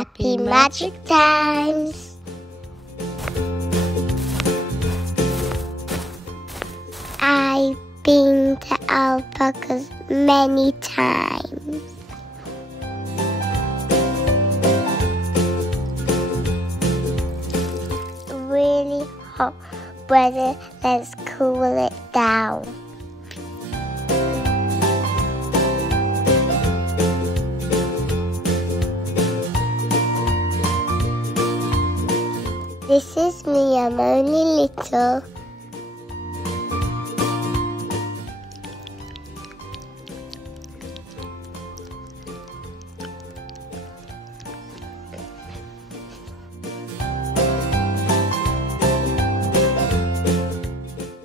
Happy magic times! I've been to alpacas many times. Really hot weather, let's cool it down. This is me, I'm only little.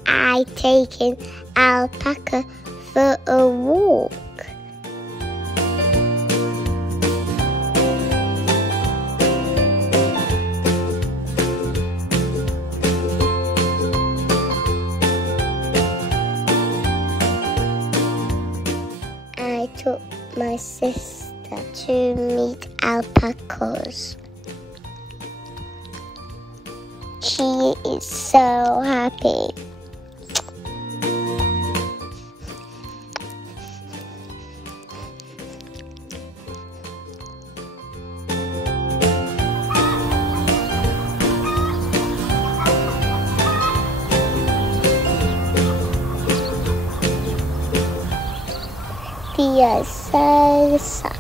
I take an alpaca for a walk. I took my sister to meet alpacas. She is so happy. They are so soft.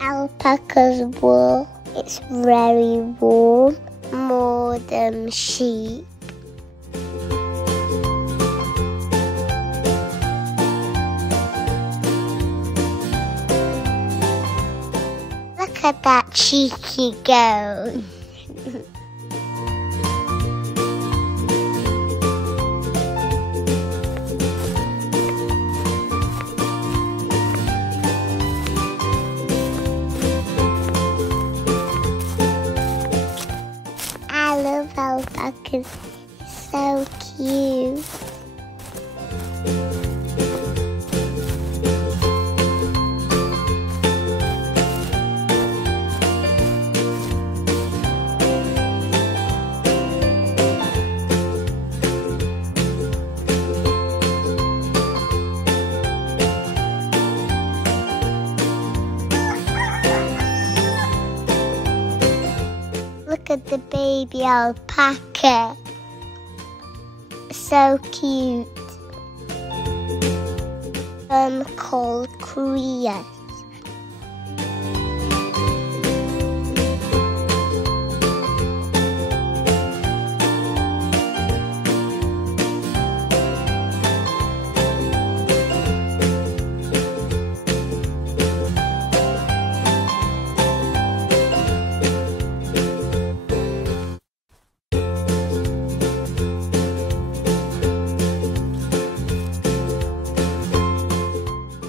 Alpaca's wool is very warm, more than sheep. Look at that cheeky goat. I love alpacas, so cute. Look at the baby alpaca. So cute. Called enquiries.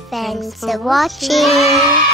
Thanks for watching.